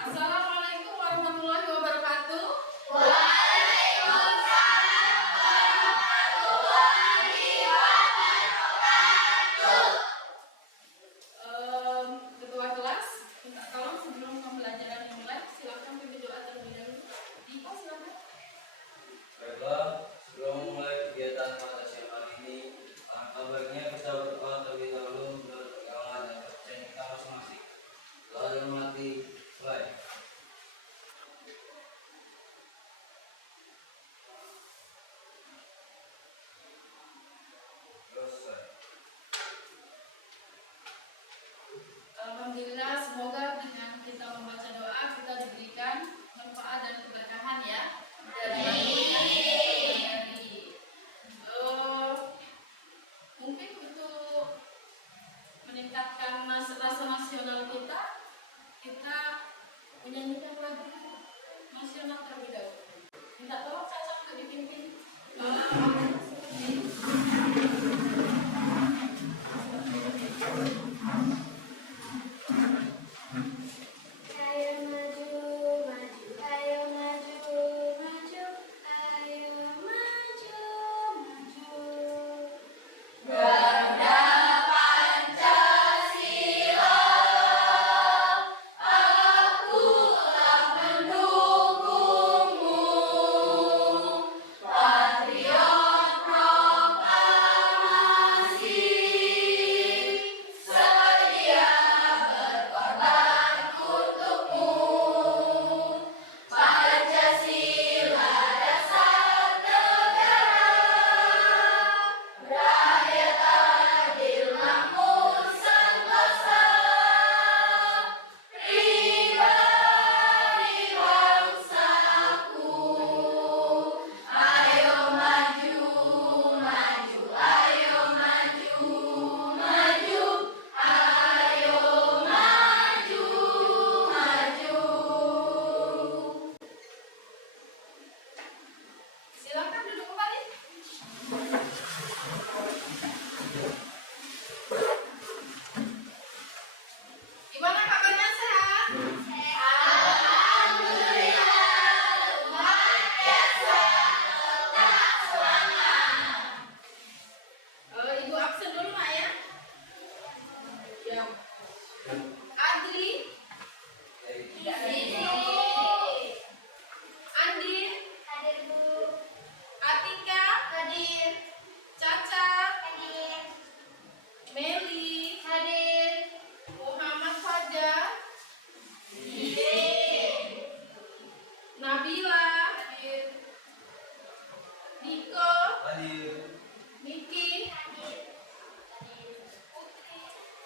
Assalamualaikum warahmatullahi wabarakatuh. Waalaikumsalam warahmatullahi wabarakatuh. Ketua kelas, minta tolong sebelum pembelajaran dimulai, silakan pimpin doa terlebih dahulu. Diko, silakan. Baiklah, sebelum memulai kegiatan pada siang hari ini, kabarnya kita berdoa terlebih dahulu menurut agama dan kepercayaan kita masing-masing. Doa dan mati, mulai. Alhamdulillah, semoga dengan kita membaca doa kita diberikan manfaat dan keberkahan ya dari mungkin untuk meningkatkan rasa nasional kita menyanyikan lagu nasional terlebih dahulu. Minta tolong Caca untuk dipimpin. Silakan duduk kembali. Gimana kabarnya, sehat? Alhamdulillah, luar biasa, tetap semangat. Ibu absen dulu Mak ya. Ya. Adri, Andin, Hadir Bu. Atika, Hadir. Caca, Hadir. Meli, Hadir. Muhammad Fajar, Hadir. Nabila, Diko, Hadir. Niki, Hadir.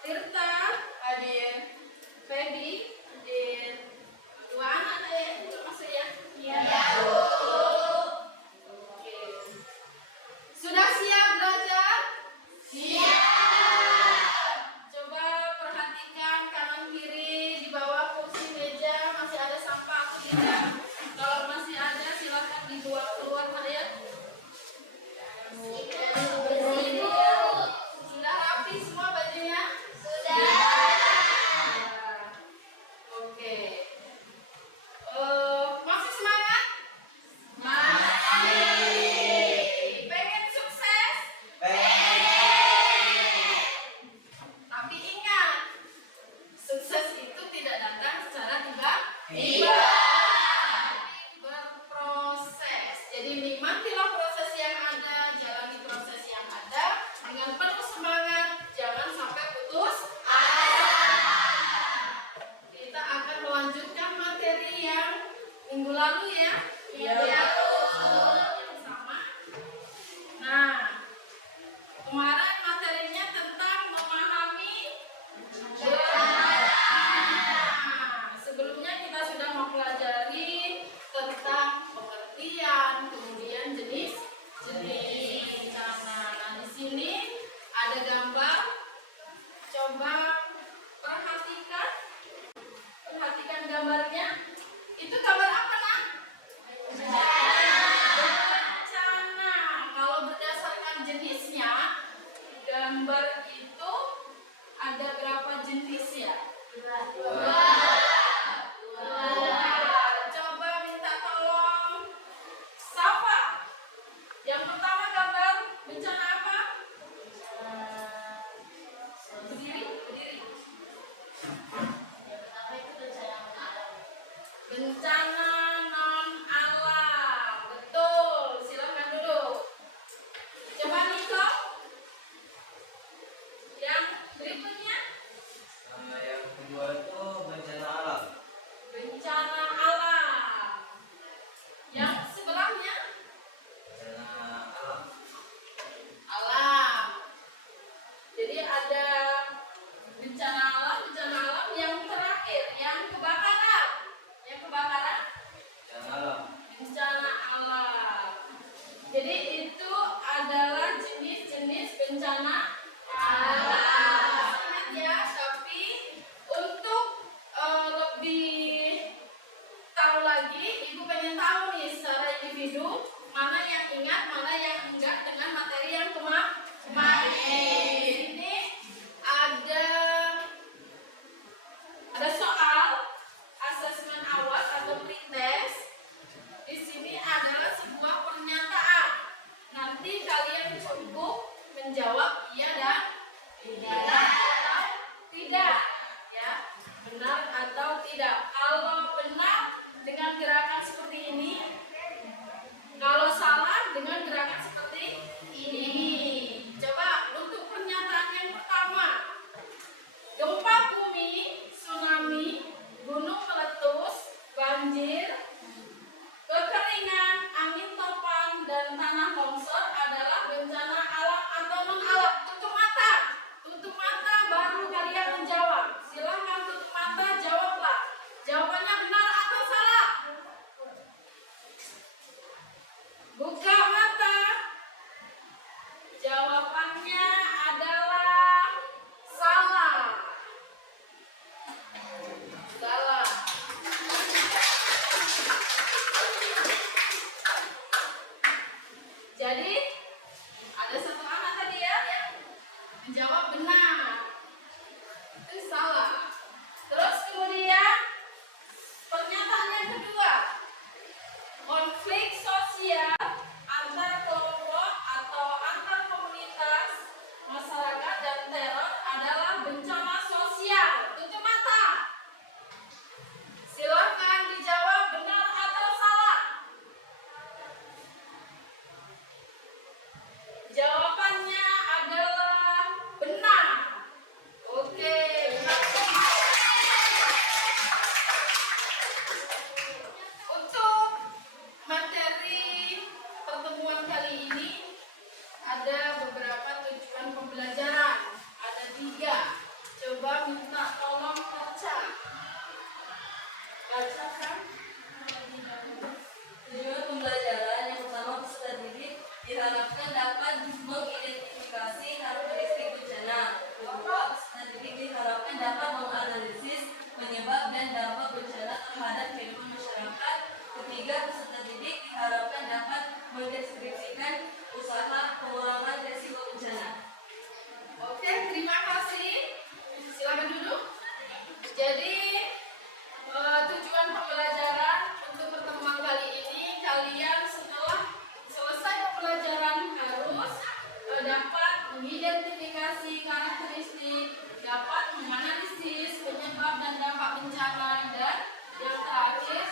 Tirta, hadir. Feby, hadir. Dua anak ya, masuk ya. Ya Bu. Oke. Sudah siap belajar? Siap. Coba perhatikan kanan kiri di bawah kursi meja masih ada sampah atau tidak? Kalau masih ada silakan dibuang keluar kalian. Bersih Bu. Sudah rapi semua bajunya? Sudah. Oke. Masih semangat? Masih. Pengen sukses? Tapi ingat, sukses itu tidak datang secara tiba-tiba. Berproses. Jadi nikmatilah proses yang ada, jalani proses yang ada dengan penuh semangat, jangan sampai putus asa. Kita akan melanjutkan materi yang minggu lalu ya. Yang sama. Nah, kemarin materinya tentang memahami sebelumnya kita sudah mempelajari tentang pengertian, kemudian jenis-jenis bencana. Nah, di sini ada gambar. Coba perhatikan gambarnya. Itu gambar apa, Nak? Bencana. Kalau berdasarkan jenisnya, gambar itu ada berapa jenis ya? Dua. Coba minta tolong Safa. Yang pertama gambar bencana apa? Berdiri. Bencana non alam. Betul. Silakan duduk. Coba Niko. Yang berikutnya Yang kedua itu bencana alam. bencana alam. Yang sebelahnya Bencana alam. alam. Jadi ada bencana alam. Yang terakhir yang kebakaran. Bencana alam. Bencana alam. Jadi itu adalah jenis-jenis bencana alam. Ingat ya, tapi untuk lebih tahu lagi, Ibu pengen tahu nih secara individu mana yang ingat, mana yang enggak dengan materi yang kemarin. Ini ada soal asesmen awal atau pretest. Di sini adalah sebuah pernyataan. Nanti kalian cukup menjawab iya dan tidak, ya, benar atau tidak. Kalau benar dengan gerakan seperti ini, kalau salah dengan gerakan seperti ini. Coba untuk pernyataan yang pertama, gempa bumi, tsunami, gunung meletus, banjir, kekeringan, angin topan, dan tanah longsor adalah bencana alam atau non alam. Tutup mata baru kalian menjawab. Silahkan tutup mata, jawablah. Jawabannya benar atau salah? Buka mata. Jawabannya adalah salah. Salah. Jadi ada satu anak tadi ya yang menjawab benar. Itu salah. Terus kemudian pernyataan yang kedua, konflik sosial antar kelompok atau antar komunitas masyarakat dan teror adalah bencana sosial. Tutup mata. Silakan dijawab benar atau salah. Jawabannya adalah benar. Oke. Untuk materi pertemuan kali ini ada beberapa tujuan pembelajaran. Ada 3. Coba minta tolong baca. Bacakan. Tujuan pembelajaran yang pertama, peserta didik diharapkan dapat mengidentifikasi karakteristik bencana. Kedua, peserta didik diharapkan dapat menganalisis penyebab dan dampak bencana terhadap kehidupan masyarakat. Ketiga, peserta didik diharapkan dapat mendeskripsikan usaha pengurangan risiko bencana. Oke, terima kasih. Silakan duduk. Jadi tujuan pembelajaran untuk pertemuan kali ini, kalian setelah selesai pembelajaran harus dapat mengidentifikasi karakteristik, dapat menganalisis penyebab dan dampak bencana, dan yang terakhir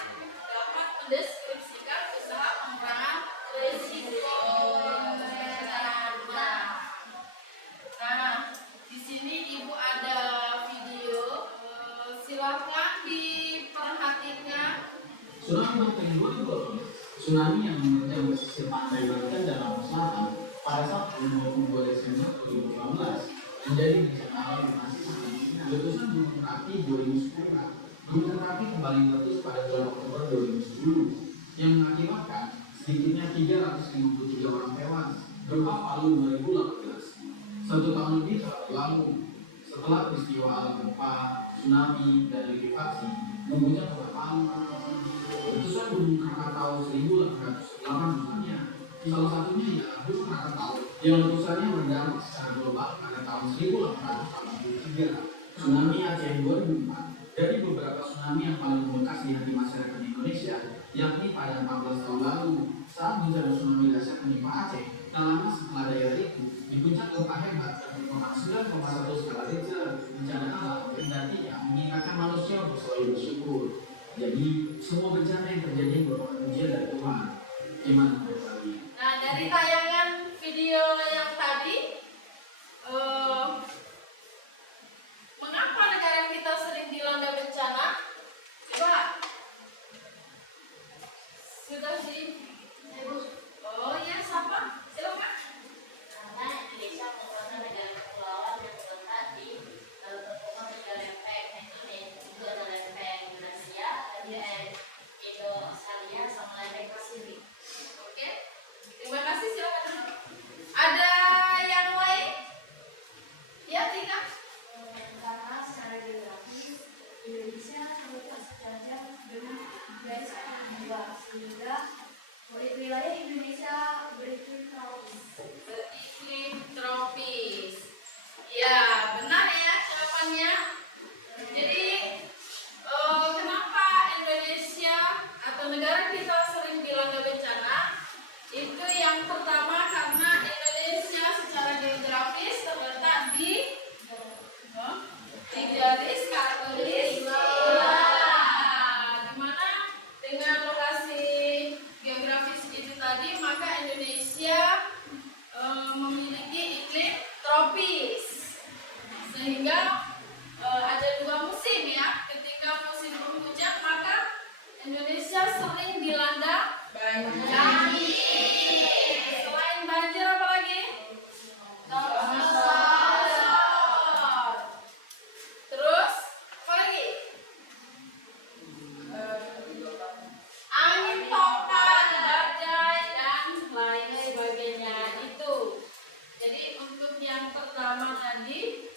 dapat mendeskripsikan usaha pengurangan risiko bencana. Nah, di sini Ibu ada video, silakan diperhatikan. Tsunami Banteng 2012, tsunami yang menerjang pesisir pantai Banten dan Lampung Selatan pada Sabtu 22 Desember 2015 menjadi bencana alam nasional. Letusan Gunung Merapi 2010. Gunung Merapi kembali meletus pada bulan Oktober 2010 yang mengakibatkan sedikitnya 353 orang tewas. Gempa Palu 2018. 1 tahun lebih telah berlalu setelah peristiwa alam gempa, tsunami, dan likuifaksi membuncah kota Palu. Letusan Gunung Krakatau 1808 misalnya, salah satunya ialah Gunung Krakatau yang letusannya berdampak secara global pada tahun 1883. Tsunami Aceh 2004. Dari beberapa tsunami yang paling membekas keras di hati masyarakat Indonesia, yakni pada 14 tahun lalu saat bencana tsunami dahsyat menimpa Aceh. Tak lama setelah daerah itu diguncang gempa hebat berkekuatan 9,1 skala Richter, bencana alam kendatinya mengingatkan manusia untuk selalu bersyukur. Jadi semua bencana yang terjadi merupakan ujian dari Tuhan. Gimana menurut kalian? Nah, dari tayangan video yang tadi, mengapa negara kita sering dilanda bencana? Coba sudah oh ya, siapa? Silakan. Karena Indonesia merupakan negara kepulauan yang terletak di pertemuan tiga lempeng, itu ada lempeng Indonesia, ada Indo Australia, sama lempeng Pasifik. Oke, terima kasih. Silakan dulu. Ada yang lain? Ya, Tika. Karena secara geografis Indonesia terletak sejajar dengan garis katulistiwa, sehingga wilayah Indonesia beriklim tropis. Iklim tropis. Ya, benar ya jawabannya. Jadi, kenapa Indonesia atau negara kita sering dilanda bencana? Itu yang pertama karena Indonesia secara geografis terletak di garis katulistiwa. Dimana dengan lokasi geografis itu tadi, maka Indonesia memiliki iklim tropis, sehingga ada dua musim ya. Ketika musim penghujan, maka Indonesia sering dilanda banjir. Selain banjir apa lagi? Longsor. Terus apa lagi? Angin topan, badai, dan lain sebagainya itu. Jadi untuk yang pertama tadi,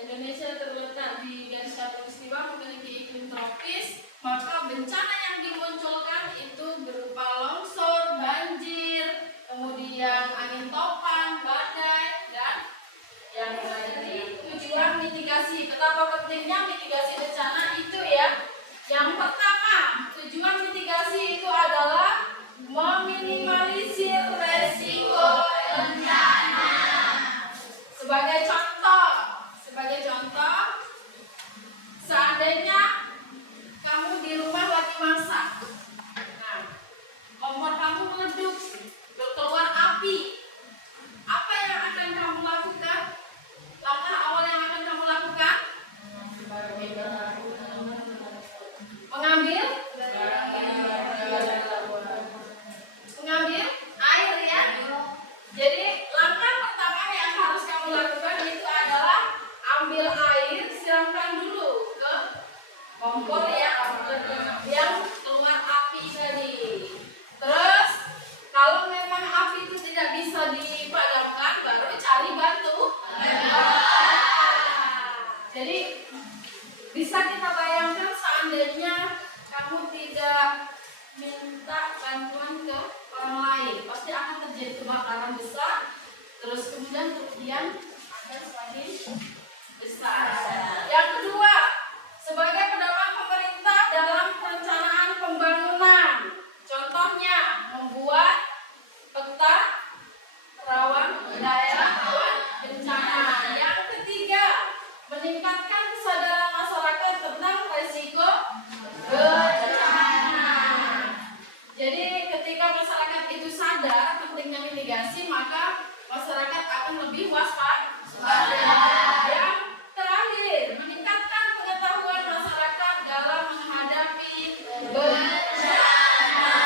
Indonesia terletak di garis katulistiwa, memiliki iklim tropis, maka bencana yang dimunculkan itu berupa longsor, banjir, kemudian angin topan, badai, dan yang tadi tujuan mitigasi. Betapa pentingnya mitigasi bencana itu ya. Yang pertama, tujuan mitigasi itu adalah meminimalisir resiko bencana. Sebagai contoh, seandainya kamu di rumah lagi masak, nah, kompor kamu meleduk, keluar api, apa yang akan kamu lakukan? Langkah awal yang akan kamu lakukan? Mengambil air ya. Jadi langkah pertama yang harus kamu lakukan itu adalah ambil air, siramkan dulu ke kompor yang keluar api tadi. Terus kalau memang api itu tidak bisa dipadamkan, baru cari batu. Jadi bisa kita bayangkan seandainya kamu tidak minta bantuan ke orang lain, pasti akan terjadi kebakaran besar, terus kemudian akan semakin besar. Yang kedua, sebagai pedoman pemerintah dalam perencanaan pembangunan, contohnya membuat peta rawan daerah rawan bencana. Yang ketiga, meningkatkan kesadaran masyarakat tentang risiko bencana. Jadi ketika masyarakat itu sadar pentingnya mitigasi, maka masyarakat akan lebih waspada. Yang terakhir, meningkatkan pengetahuan masyarakat dalam menghadapi bencana.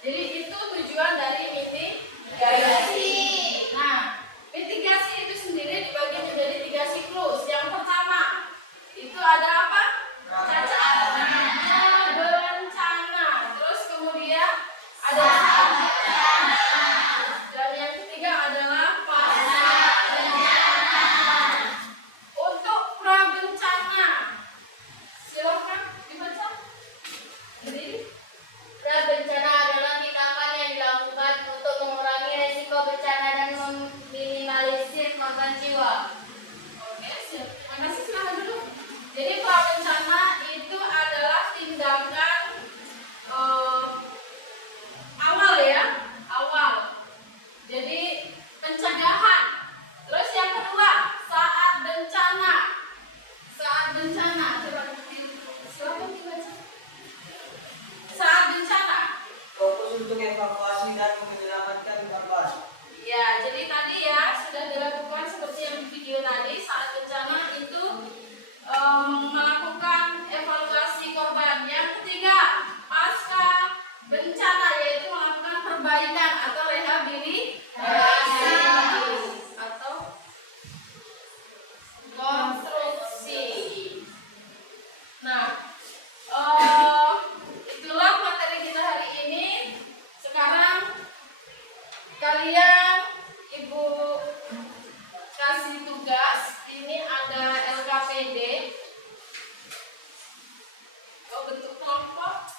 Jadi itu tujuan dari mitigasi. Nah, mitigasi itu sendiri dibagi menjadi 3 siklus. Yang pertama, itu ada apa? Bencana. Terus kemudian ada dan yang ketiga adalah pasca bencana. Untuk pra bencana, silakan dibaca. Berdiri. Pra bencana adalah tindakan yang dilakukan untuk mengurangi risiko bencana dan meminimalisir korban jiwa. Oke, siap. Terima kasih, silakan dulu. Jadi pra tugas. Ini ada LKPD. Oh, bentuk kelompok.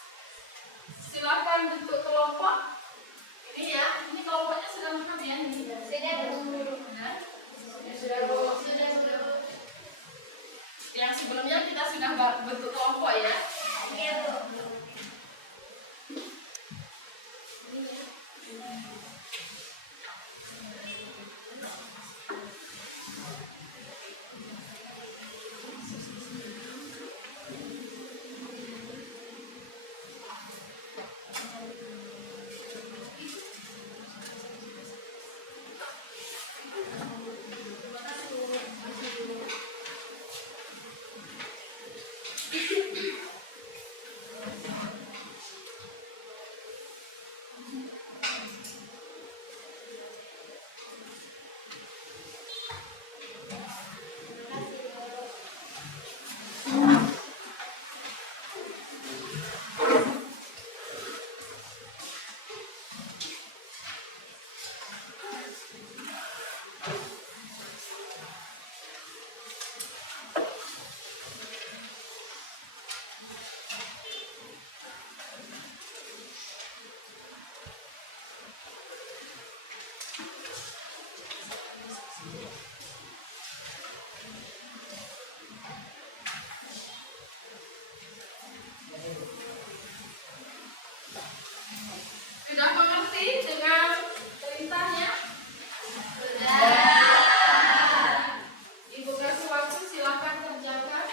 Silakan bentuk kelompok. Ini ya, ini kelompoknya sudah makan ya? Ini sudah. Yang sebelumnya kita sudah bentuk kelompok ya. Iya, Bu. Sudah mengerti dengan perintahnya? Ibu kasih waktu, silakan kerjakan.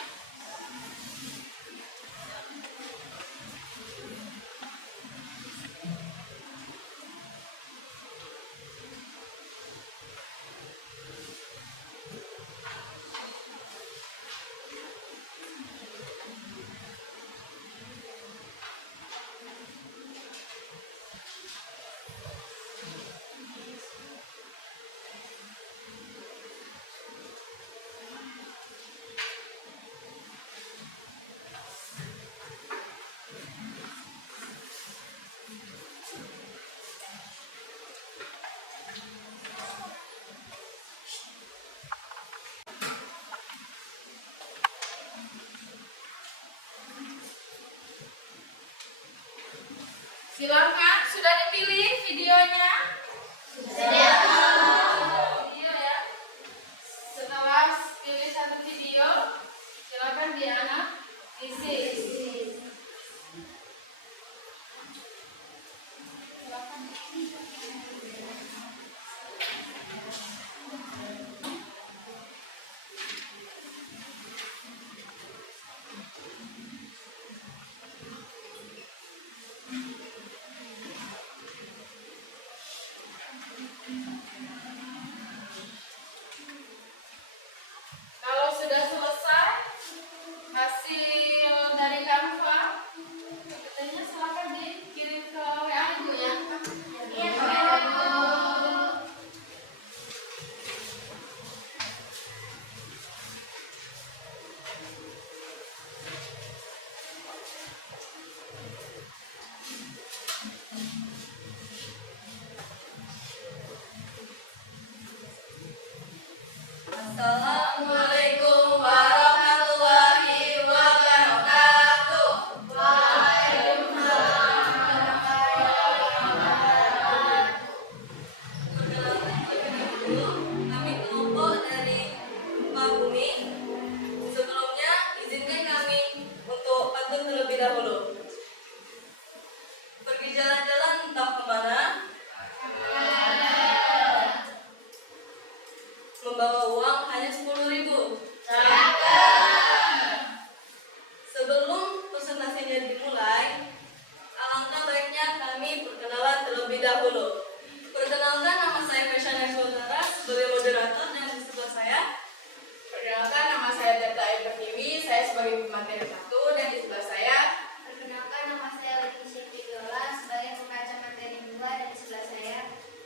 Silakan, sudah dipilih videonya? Video ya. Setelah pilih satu video, silakan dianalisis. Kalau sudah selesai hasil dari Canva, katanya silakan dikirim ke WA Ibu ya. Iya, Bu. Assalamualaikum warahmatullahi wabarakatuh. Perkenalkan dulu, kami kelompok dari Pak Bumi. Sebelumnya, izinkan kami untuk pantun terlebih dahulu. Pergi jalan-jalan entah kemana, membawa uang hanya 10.000. Sebelum presentasinya dimulai, alangkah baiknya kami perkenalan terlebih dahulu. Perkenalkan, nama saya Fesyana Sultara sebagai moderator, dan di sebelah saya. Perkenalkan, nama saya Data Ayu Pertiwi, saya sebagai pemateri 1, dan di sebelah saya. Perkenalkan, nama saya Leticia Fidiola sebagai pembaca materi 2 dan di sebelah saya.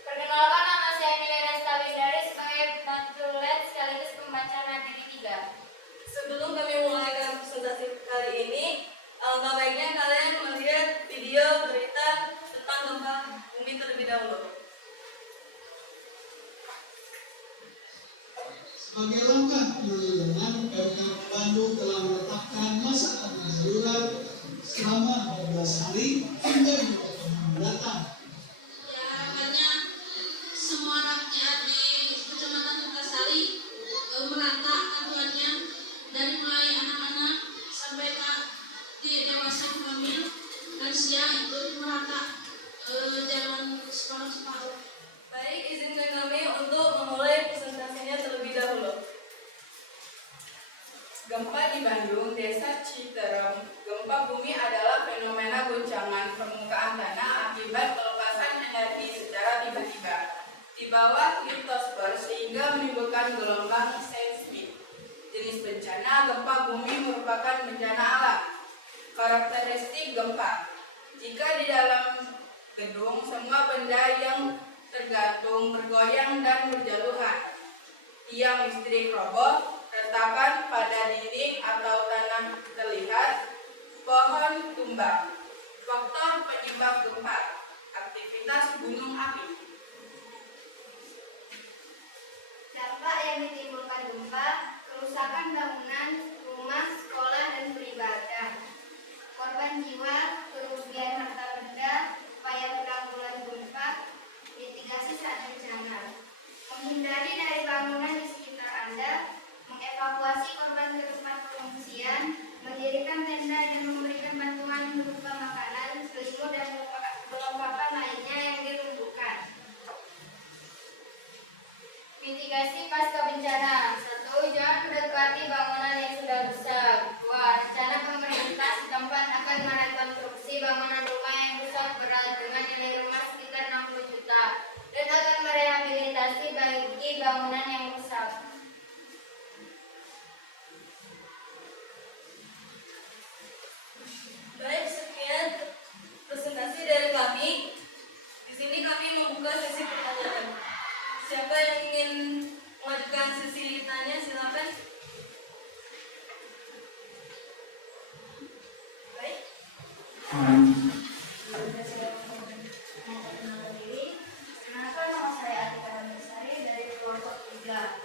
Perkenalkan, nama saya Milena Stalindari sebagai patulet sekaligus pembaca materi 3. Sebelum kami memulai presentasi kali ini, alangkah baiknya kalian melihat video berita tentang gempa bumi terlebih dahulu. Sebagai langkah penyelenggaraan, Pemkab Bandung telah menetapkan masa tanggap darurat selama 14 hari hingga 2 tahun mendatang. Ya, harapannya semua rakyat di Kecamatan Kertasari merata aturannya dari mulai anak-anak sampai di dewasa hamil lansia itu merata, jangan separuh-separuh. Baik, izinkan kami untuk memulai presentasinya terlebih dahulu. Gempa di Bandung, Desa Citerem. Gempa bumi adalah fenomena guncangan permukaan tanah akibat pelepasan energi secara tiba-tiba di bawah litosfer sehingga menimbulkan gelombang seismik. Jenis bencana gempa bumi merupakan bencana alam. Karakteristik gempa: jika di dalam gedung semua benda yang tergantung bergoyang dan berjatuhan, tiang listrik roboh, retakan pada dinding atau tanah terlihat, pohon tumbang. Faktor penyebab gempa: aktivitas gunung api. Dampak yang ditimbulkan gempa: kerusakan bangunan, rumah, sekolah, dan beribadah. Korban jiwa, kerugian harta benda, upaya penanggulangan gempa, mitigasi saat bencana. Menghindari dari bangunan di sekitar Anda, mengevakuasi korban ke tempat pengungsian, mendirikan tenda dan memberikan bantuan berupa makanan, selimut, dan perlengkapan lainnya yang dirumbukan. Mitigasi pasca bencana. 1. Jangan mendekati bangunan yang sudah rusak. 2. Rencana pemerintah setempat akan merekonstruksi bangunan rumah yang rusak berat dengan nilai rumah sekitar 60 juta dan akan merehabilitasi bagi bangunan yang rusak. Baik, sekian presentasi dari kami. Di sini kami membuka sesi pertanyaan. Siapa yang ingin mengajukan sesi tanya, silakan. Baik. Perkenalkan, nama saya Atika Ramisari dari kelompok 3.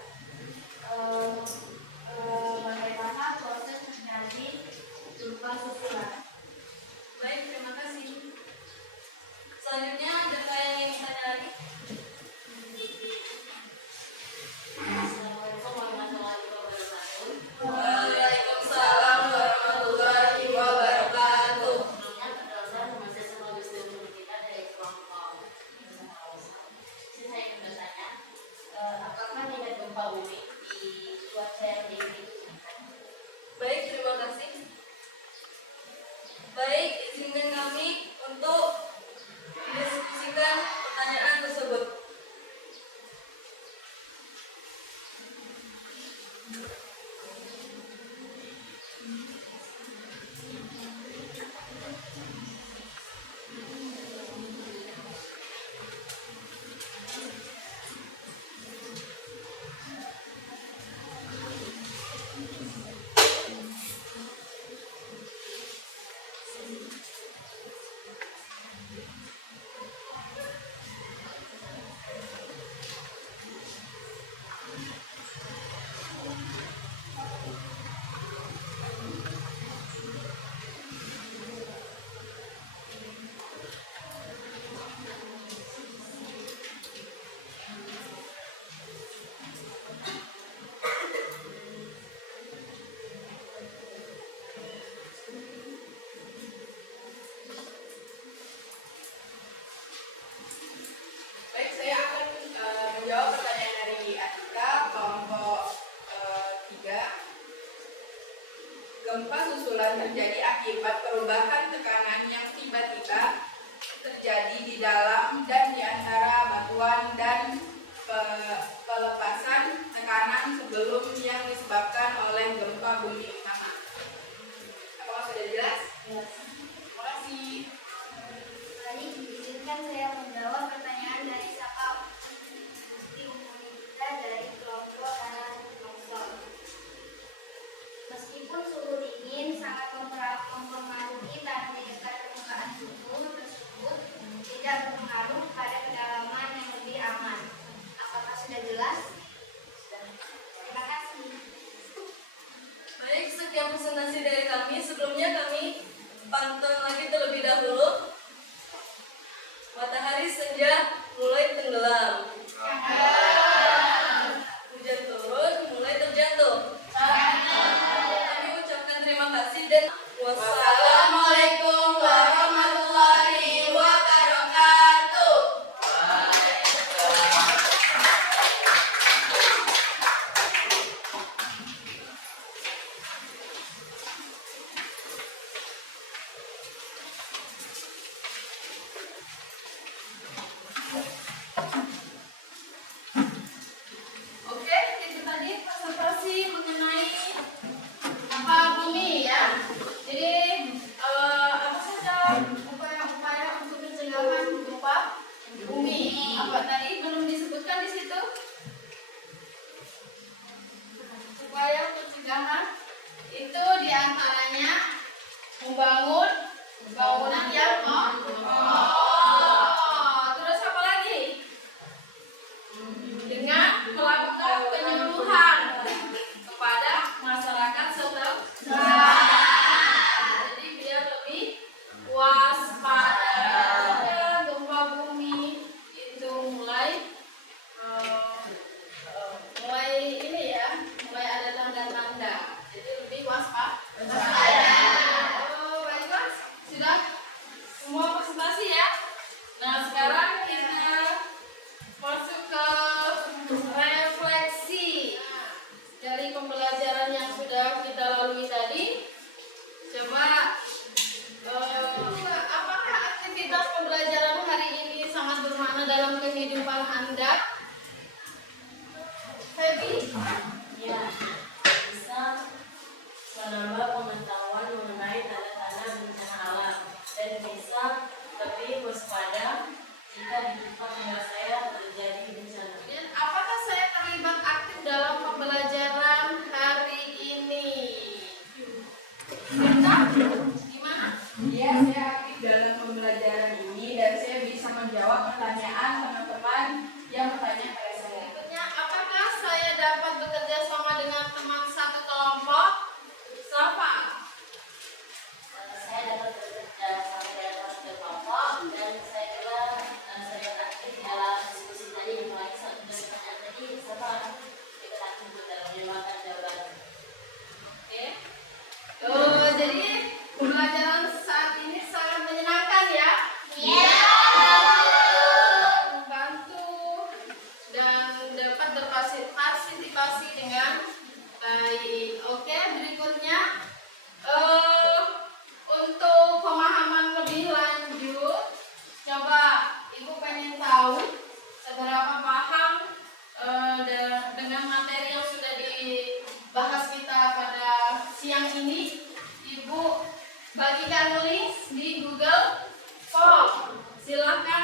Bagaimana proses terjadi gempa susulan? Baik, terima kasih. Selanjutnya, ada yang ingin tanya lagi? Assalamualaikum warahmatullahi wabarakatuh. Waalaikumsalam warahmatullahi wabarakatuh. Sebelumnya perkenalkan nama saya Salma Gusti kita dari kelompok. Jadi saya ingin bertanya, apakah tingkat gempa bumi di cuaca yang tinggi itu meningkat? Baik, terima kasih. Baik, izinkan kami untuk mendiskusikan pertanyaan tersebut. Baik, saya akan menjawab pertanyaan dari Atika, kelompok 3. Gempa susulan terjadi akibat perubahan tekanan yang tiba-tiba terjadi di dalam dan di antara batuan dan pelepasan tekanan sebelum yang disebabkan oleh gempa bumi utama. Apakah sudah jelas? Jelas. Terima kasih. Baik, izinkan saya menjawab pertanyaan dari Saka Gusti kita dari kelompok anak longsor. Meskipun suhu dingin sangat mempengaruhi tanah di dekat permukaan suhu tersebut, tidak berpengaruh pada kedalaman yang lebih aman. pantauan langit terlebih dahulu. Matahari senja mulai tenggelam. Hujan turun mulai terjatuh. Kami ucapkan terima kasih dan wassalamualaikum warahmatullahi wabarakatuh. Oke, itu tadi presentasi mengenai apa bumi ya. Jadi apa saja upaya-upaya untuk pencegahan gempa bumi? Apa tadi belum disebutkan di situ? Upaya pencegahan itu diantaranya membangun bangunan yang terus apa lagi? Dengan melakukan penyuluhan kepada masyarakat setempat. Jadi biar lebih waspada. Gempa bumi itu mulai ini ya, mulai ada tanda-tanda. Jadi lebih waspada. Oh, baiklah, sudah semua presentasi ya. Nah sekarang kita masuk ke refleksi dari pembelajaran yang sudah kita lalui tadi. Coba apakah aktivitas pembelajaran hari ini sangat bermakna dalam kehidupan Anda? Happy? Ya, bisa menambah pengetahuan mengenai tanda-tanda bencana alam dan bisa lebih waspada jika di tempat tinggal saya terjadi bencana. Kemudian apakah saya terlibat aktif dalam pembelajaran hari ini? Bentar, gimana? Iya, saya aktif dalam pembelajaran ini dan saya bisa menjawab pertanyaan teman-teman yang bertanya pada saya. Berikutnya, apakah saya dapat bekerja sama dengan teman satu kelompok? Siapa? Saya dapat bekerja sama dengan satu kelompok dan saya juga saya aktif dalam diskusi tadi yang mulai satu pertanyaan tadi sama ikut aktif dalam menyiapkan jawaban. Oke. Jadi pembelajaran saat ini sangat menyenangkan ya? Iya. Membantu dan dapat berpartisipasi dengan baik. Oke, berikutnya untuk pemahaman lebih lanjut, coba Ibu pengen tahu seberapa paham dengan materi yang sudah dibahas kita pada siang ini. Ibu bagikan link di Google Form. Silakan